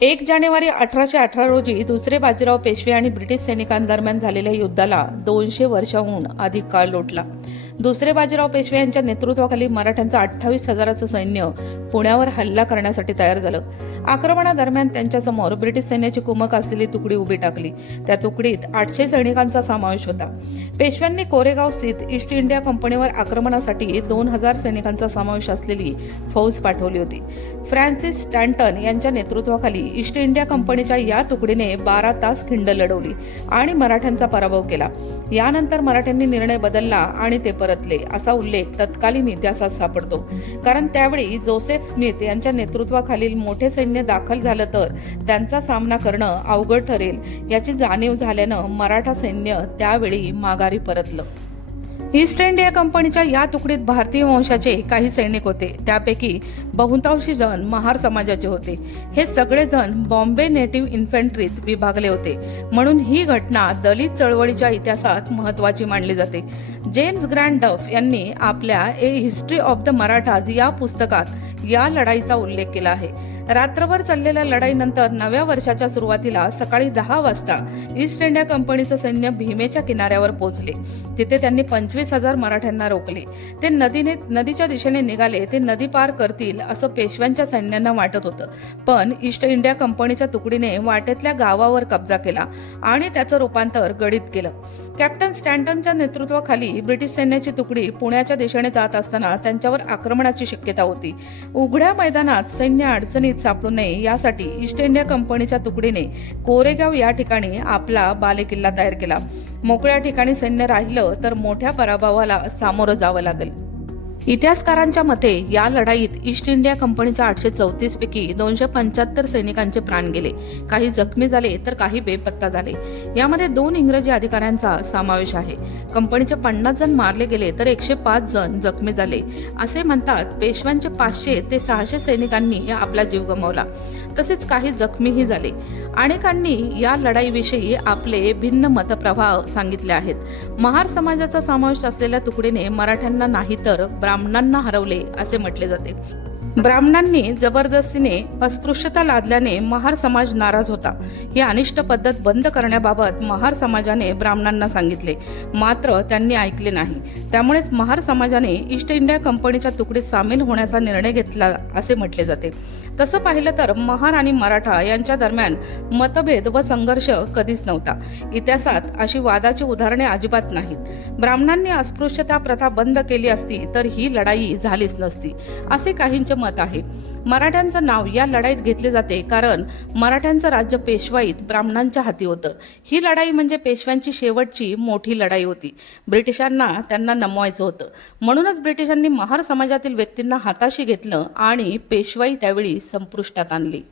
एक जानेवारी अठराशे अठरा रोजी दुसरे बाजीराव पेशवे आणि ब्रिटिश सैनिकांदरम्यान झालेल्या युद्धाला दोनशे वर्षाहून अधिक काळ लोटला. दुसरे बाजीराव पेशवे यांच्या नेतृत्वाखाली मराठ्यांचं अठ्ठावीस हजाराचं सैन्य पुण्यावर हल्ला करण्यासाठी तयार झालं. आक्रमणादरम्यान त्यांच्यासमोर ब्रिटिश सैन्याची कुमक असलेली तुकडी उभी टाकली. त्या तुकडीत आठशे सैनिकांचा समावेश होता. पेशव्यांनी कोरेगाव स्थित ईस्ट इंडिया कंपनीवर आक्रमणासाठी दोन हजार सैनिकांचा समावेश असलेली फौज पाठवली होती. फ्रान्सिस स्टँटन यांच्या नेतृत्वाखाली ईस्ट इंडिया कंपनीच्या या तुकडीने बारा तास खिंड लढवली आणि मराठ्यांचा पराभव केला. यानंतर मराठ्यांनी निर्णय बदलला आणि ते परतले असा उल्लेख तत्कालीन इतिहासात सापडतो. कारण त्यावेळी जोसेफ स्मिथ यांच्या नेतृत्वाखालील मोठे सैन्य दाखल झालं तर त्यांचा सामना करणं अवघड ठरेल याची जाणीव झाल्यानं मराठा सैन्य त्यावेळी माघारी परतलं. ईस्ट इंडिया कंपनीच्या या तुकडीत भारतीय वंशाचे काही सैनिक होते. त्यापैकी बहुतांशी जण महार समाजाचे होते. हे सगळेजण बॉम्बे नेटिव्ह इन्फंट्रीत विभागले होते. म्हणून ही घटना दलित चळवळीच्या इतिहासात महत्वाची मानली जाते. जेम्स ग्रँड डफ यांनी आपल्या a history of the Marathas या पुस्तकात या लढाईचा उल्लेख केला आहे. रात्रभर चाललेल्या लढाईनंतर नव्या वर्षाच्या सुरुवातीला सकाळी दहा वाजता ईस्ट इंडिया कंपनीचं सैन्य भीमेच्या किनाऱ्यावर पोहोचले. तिथे त्यांनी पंचवीस हजार मराठ्यांना रोखले. ते नदीने नदीच्या दिशेने निघाले ते नदी पार करतील असं पेशव्यांच्या सैन्यांना वाटत होतं. पण ईस्ट इंडिया कंपनीच्या तुकडीने वाटेतल्या गावावर कब्जा केला आणि त्याचं रूपांतर गडीत केलं. कॅप्टन स्टँटनच्या नेतृत्वाखाली ब्रिटिश सैन्याची तुकडी पुण्याच्या दिशेने जात असताना त्यांच्यावर आक्रमणाची शक्यता होती. उघड्या मैदानात सैन्य अडचणीत सापडू नये यासाठी ईस्ट इंडिया कंपनीच्या तुकडीने कोरेगाव या ठिकाणी आपला बालेकिल्ला तयार केला. मोकळ्या ठिकाणी सैन्य राहिलं तर मोठ्या पराभवाला सामोरं जावं लागेल. इतिहासकारांच्या मते या लढाईत ईस्ट इंडिया कंपनीच्या आठशे चौतीस पैकी दोनशे पंच्याहत्तर सैनिकांचे प्राण गेले. काही जखमी झाले तर काही बेपत्ता झाले. यामध्ये दोन इंग्रजी अधिकाऱ्यांचा समावेश आहे. कंपनीचे पन्नास जण मारले गेले तर एकशे पाच जण जखमी झाले. असे म्हणतात पेशव्यांचे पाचशे ते सहाशे सैनिकांनी आपला जीव गमावला. तसेच काही जखमीही झाले. अनेकांनी या लढाईविषयी आपले भिन्न मतप्रभाव सांगितले आहेत. महार समाजाचा समावेश असलेल्या तुकडीने मराठ्यांना नाही तर ब्राह्मणांना हरवले असे म्हटले जाते. ब्राह्मणांनी जबरदस्तीने अस्पृश्यता लादल्याने महार समाज नाराज होता. ही अनिष्ट पद्धत बंद करण्याबाबत महार समाजाने ब्राह्मणांना सांगितले. मात्र त्यांनी ऐकले नाही. त्यामुळेच महार समाजाने ईस्ट इंडिया कंपनीच्या तुकडीत सामील होण्याचा निर्णय घेतला असे म्हटले जाते. तसं पाहिलं तर महार आणि मराठा यांच्या दरम्यान मतभेद व संघर्ष कधीच नव्हता. इतिहासात अशी वादाची उदाहरणे अजिबात नाहीत. ब्राह्मणांनी अस्पृश्यता प्रथा बंद केली असती तर ही लढाई झालीच नसती. असे काहींचे मत आहे. मराठ्यांचं नाव या लढाईत घेतले जाते कारण मराठ्यांचं राज्य पेशवाईत ब्राह्मणांच्या हाती होतं. ही लढाई म्हणजे पेशव्यांची शेवटची मोठी लढाई होती. ब्रिटिशांना त्यांना नमवायचं होतं. म्हणूनच ब्रिटिशांनी महार समाजातील व्यक्तींना हाताशी घेतलं आणि पेशवाई त्यावेळी संपुष्टात आणली.